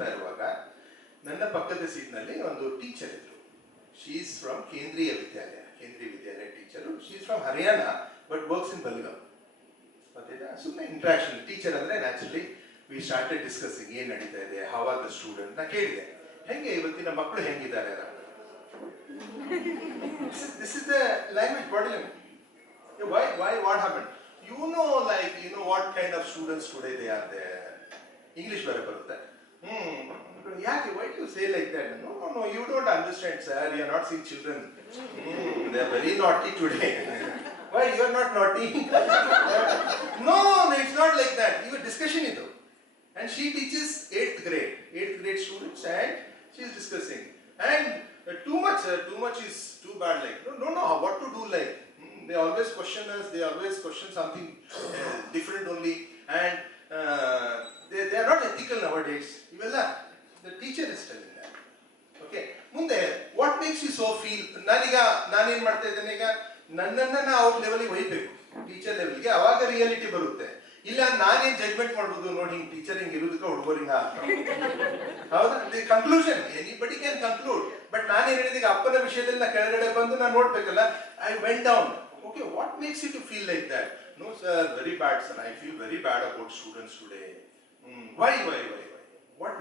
ಬರ್ತಾ ಇರುವಾಗ ನನ್ನ ಪಕ್ಕದ ಸೀಟ್ನಲ್ಲಿ ಒಂದು ಟೀಚರ್ ಇದ್ರು. She is from Kendriya Vidyalaya teacher. She is from Haryana but works in Belgaum. ಗೊತ್ತಿಲ್ಲ, ಸುಮ್ಮನೆ ಇಂಟ್ರಾಕ್ಷನ್. ಟೀಚರ್ ಅಂದರೆ ನ್ಯಾಚುರಲಿ ವಿ ಸ್ಟಾರ್ಟೆಡ್ ಡಿಸ್ಕಸಿಂಗ್, ಏನು ನಡೀತಾ ಇದೆ, ಹೌ ಆರ್ ದ ಸ್ಟೂಡೆಂಟ್. ನಾ ಕೇಳಿದೆ, ಹೆಂಗೆ ಇವತ್ತಿನ ಮಕ್ಕಳು ಹೆಂಗಿದ್ದಾರೆ? This is the language, body language. Why, what happened? You know what kind of students today they are there. English bare barutte. Yake, why do you say like that? No, you don't understand, sir. You are not seeing children. They are very naughty today. Why, you are not naughty? No, it's not like that. Your discussion is though. And she teaches 8th grade students, and she is discussing. And too much is too bad. Like, don't know what to do. Like, they always question us. They always question something different only, and they are not ethical nowadays. Ivella, the teacher is telling that. Okay. Munde, what makes you so feel? ನಾನು ಏನು ಮಾಡ್ತಾ ಇದ್ದೇನೆ ಈಗ, ನನ್ನನ್ನ ಅವ್ರ ಲೆವೆಲ್ಗೆ ಒಯ್ಬೇಕು, teacher ಲೆವೆಲ್ಗೆ. ಅವಾಗ ರಿಯಾಲಿಟಿ ಬರುತ್ತೆ. ಇಲ್ಲ ನಾನೇನ್ ಜಡ್ಜ್ಮೆಂಟ್ ಮಾಡ್ಬೋದು, ನೋಡಿ ಹಿಂಗ್ ಟೀಚರ್ ಹಿಂಗ್ ಇರೋದಕ್ಕೆ ಹುಡುಗರಿಂಗ ಹೌದಾ? The conclusion anybody can conclude. But ನಾನೇನ್ ಹೇಳಿದೀಗ ಅಪ್ಪನ ವಿಷಯದಲ್ಲಿ ಕೆಳಗಡೆ ಬಂದು ನಾನು ನೋಡ್ಬೇಕಲ್ಲ. I went down. Okay, what makes you to feel like that? No, sir, very bad, sir. I feel very bad about students today. Why?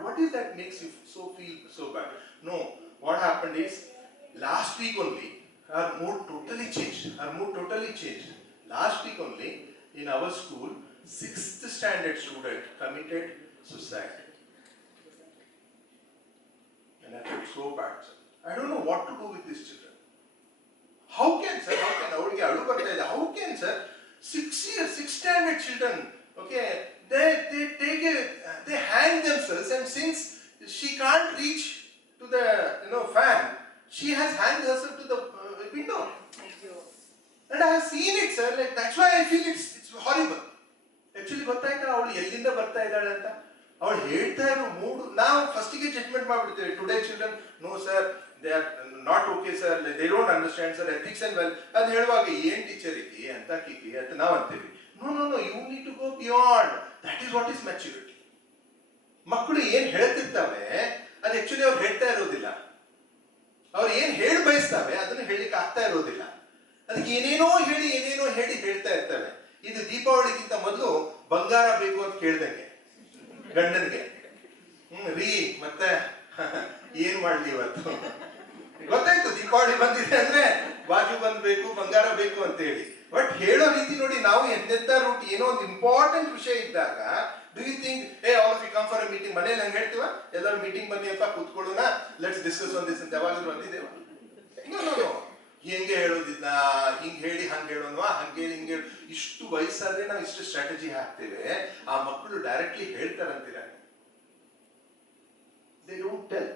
What is that makes you feel so bad? No, what happened is, last week only, her mood totally changed. Last week only, in our school, 6th standard student committed suicide. And I felt so bad, sir. I don't know what to do with these children. How can ಅವಳಿಗೆ ಅಳು ಬರ್ತಾ ಇದೆ. How can, sir, 6th standard children, okay, they hang themselves, and since she can't reach to the fan, she has hanged herself to the window. And I have seen it, sir. Like, that's why I feel it's horrible. Actually, ಗೊತ್ತಾಯ್ತಾ ಅವಳು ಎಲ್ಲಿಂದ ಬರ್ತಾ ಇದ್ದಾಳೆ ಅಂತ? ಅವಳು ಹೇಳ್ತಾ ಇರೋ mood ನಾವು ಫಸ್ಟಿಗೆ ಜಡ್ಜ್ಮೆಂಟ್ ಮಾಡ್ಬಿಡ್ತೇವೆ. Today children, no sir, they are not okay sir, they don't understand sir ethics and well. ಅದು ಹೇಳುವಾಗ ಏನ್ ಟೀಚರ್ ಐತಿ ಅಂತ ಕಿಕ್ಕಿ ಅಂತ ನಾವು ಅಂತೀವಿ. No, you need to go beyond. That is what is maturity. ಮಕ್ಕಳು ಏನ್ ಹೇಳ್ತಿರ್ತವೆ ಅದು ಆಕ್ಚುಲಿ ಅವ್ರು ಹೇಳ್ತಾ ಇರೋದಿಲ್ಲ. ಅವ್ರು ಏನ್ ಹೇಳಿ ಬಯಸ್ತವೆ ಅದನ್ನ ಹೇಳಿಕ್ಕೆ ಆಗ್ತಾ ಇರೋದಿಲ್ಲ. ಅದಕ್ಕೆ ಏನೇನೋ ಹೇಳಿ ಹೇಳ್ತಾ ಇರ್ತವೆ. ಇದು ದೀಪಾವಳಿಗಿಂತ ಮೊದಲು ಬಂಗಾರ ಬೇಕು ಅಂತ ಕೇಳ್ದಂಗೆ ಗಂಡನ್ಗೆ. ರೀ ಮತ್ತೆ ಏನ್ ಮಾಡ್ಲಿ ಇವತ್ತು, ಗೊತ್ತಾಯ್ತು ದೀಪಾವಳಿ ಬಂದಿದೆ ಅಂದ್ರೆ ಬಾಜು ಬಂದ್ಬೇಕು, ಬಂಗಾರ ಬೇಕು ಅಂತ ಹೇಳಿ. ಬಟ್ ಹೇಳೋ ರೀತಿ ನೋಡಿ, ನಾವು ಎಂತೆಂತ ರೂಟ್ ಏನೋ ಒಂದು ಇಂಪಾರ್ಟೆಂಟ್ ವಿಷಯ ಇದ್ದಾಗ, do you think all of you come for a meeting? ಮನೇಲಿ ಹಂಗೆ ಹೇಳ್ತೀವ, ಎಲ್ಲರೂ ಮೀಟಿಂಗ್ ಬನ್ನಿ ಅಂತ ಕೂತ್ಕೊಳ್ಳೋಣ, ಲೆಟ್ಸ್ ಡಿಸ್ಕಸ್ ಆನ್ ದಿಸ್ ಅಂತ ಯಾವಾಗಲೂ ಬಂದಿದ್ದೇವ? ನೋ, ಹೆಂಗೆ ಹೇಳೋದಿಲ್ಲ, ಹಿಂಗೆ ಹೇಳಿ ಹಂಗೆ ಹೇಳೋಣವಾ, ಹಂಗೆ ಹೇಳಿ ಹಿಂಗೆ. ಇಷ್ಟು ವಯಸ್ಸಾದ್ರೆ ನಾವು ಇಷ್ಟು ಸ್ಟ್ರಾಟಜಿ ಹಾಕ್ತೇವೆ. ಆ ಮಕ್ಕಳು directly ಹೇಳ್ತಾರಂತೀರ? They don't tell.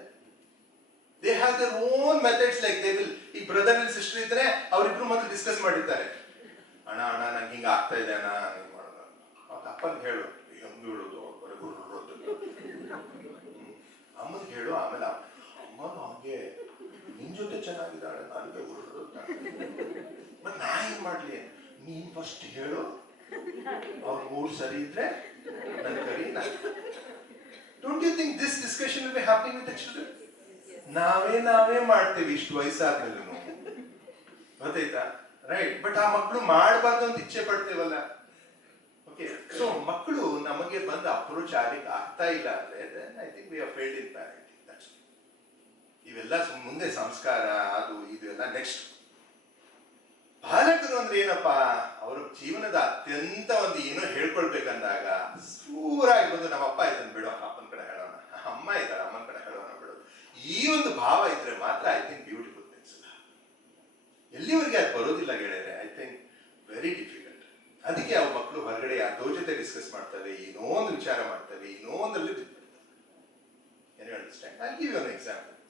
They have their own methods. Like they will, ಈ ಬ್ರದರ್ ಅಂಡ್ ಸಿಸ್ಟರ್ ಇದ್ರೆ ಅವರಿಬ್ರು ಮತ್ತೆ ಡಿಸ್ಕಸ್ ಮಾಡಿರ್ತಾರೆ. ಅಣ್ಣ ನಂಗೆ ಹಿಂಗ ಆಗ್ತಾ ಇದೆ ಅಣ್ಣ, ಅಪ್ಪನ್ ಹೇಳು, ಹೆಂಗ್ ಹೇಳೋದು, ಅಮ್ಮನ್ ಹೇಳು. ಆಮೇಲೆ ಅಮ್ಮನು ಹಂಗೆ ನಿನ್ ಜೊತೆ ಚೆನ್ನಾಗಿದ್ದಾಳೆ, ನನಗೆ ಬಟ್ ನಾ ಏನ್ ಮಾಡ್ಲಿ? ನೀನ್ ಫಸ್ಟ್ ಹೇಳು, ಅವ್ರ ಮೂಡ್ ಸರಿ ಇದ್ರೆ ನನ್ ಕರಿ. Don't you think this discussion will be happening with the children? ನಾವೇ ಮಾಡ್ತೇವೆ ಇಷ್ಟು ವಯಸ್ಸಾದ್ಮೇಲೆ, ಗೊತ್ತಾಯ್ತಾ? ರೈಟ್. ಬಟ್ ಆ ಮಕ್ಕಳು ಮಾಡಬಾರ್ದು ಅಂತ ಇಚ್ಛೆ ಪಡ್ತೇವಲ್ಲ. ಓಕೆ, ಸೊ ಮಕ್ಕಳು ನಮಗೆ ಬಂದು ಅಪ್ರೋಚ್ ಆಗ್ಲಿಕ್ಕೆ ಆಗ್ತಾ ಇಲ್ಲ ಅಂದ್ರೆ I think we are failed in parenting. That's ಇವೆಲ್ಲ ಮುಂದೆ ಸಂಸ್ಕಾರ ಅದು ಇದು ಎಲ್ಲ ನೆಕ್ಸ್ಟ್. ಪಾಲಕರು ಅಂದ್ರೆ ಏನಪ್ಪಾ, ಅವರ ಜೀವನದ ಅತ್ಯಂತ ಒಂದು ಏನೋ ಹೇಳ್ಕೊಳ್ಬೇಕಂದಾಗ ಸೂರಾಗಿ ಬಂದು ನಮ್ಮ ಅಪ್ಪ ಇದನ್ನ ಬಿಡೋ, ಅಪ್ಪನ ಕಡೆ ಹೇಳೋಣ, ಅಮ್ಮ ಇದ್ದಾರೆ ಅಮ್ಮನ ಕಡೆ ಹೇಳೋಣ ಬಿಡೋದು, ಈ ಒಂದು ಭಾವ ಇದ್ರೆ ಮಾತ್ರ ಐ ಥಿಂಕ್ ಬ್ಯೂಟಿಫುಲ್ ಥಿಂಗ್ಸ್. ಎಲ್ಲಿವರೆಗೆ ಅದು ಬರೋದಿಲ್ಲ ಗೆಳೆಯರೆ, ಐ ಥಿಂಕ್ ವೆರಿ ಡಿಫಿಕಲ್ಟ್. ಅದಕ್ಕೆ ಅವು ಮಕ್ಕಳು ಹೊರಗಡೆ ಯಾವ್ದೋ ಜೊತೆ ಡಿಸ್ಕಸ್ ಮಾಡ್ತವೆ, ಏನೋ ಒಂದು ವಿಚಾರ ಮಾಡ್ತವೆ, ಏನೋ ಒಂದಲ್ಲಿ ಬಿದ್ಬಿಡ್ತವೆ. ಏನು understand? I give you an example.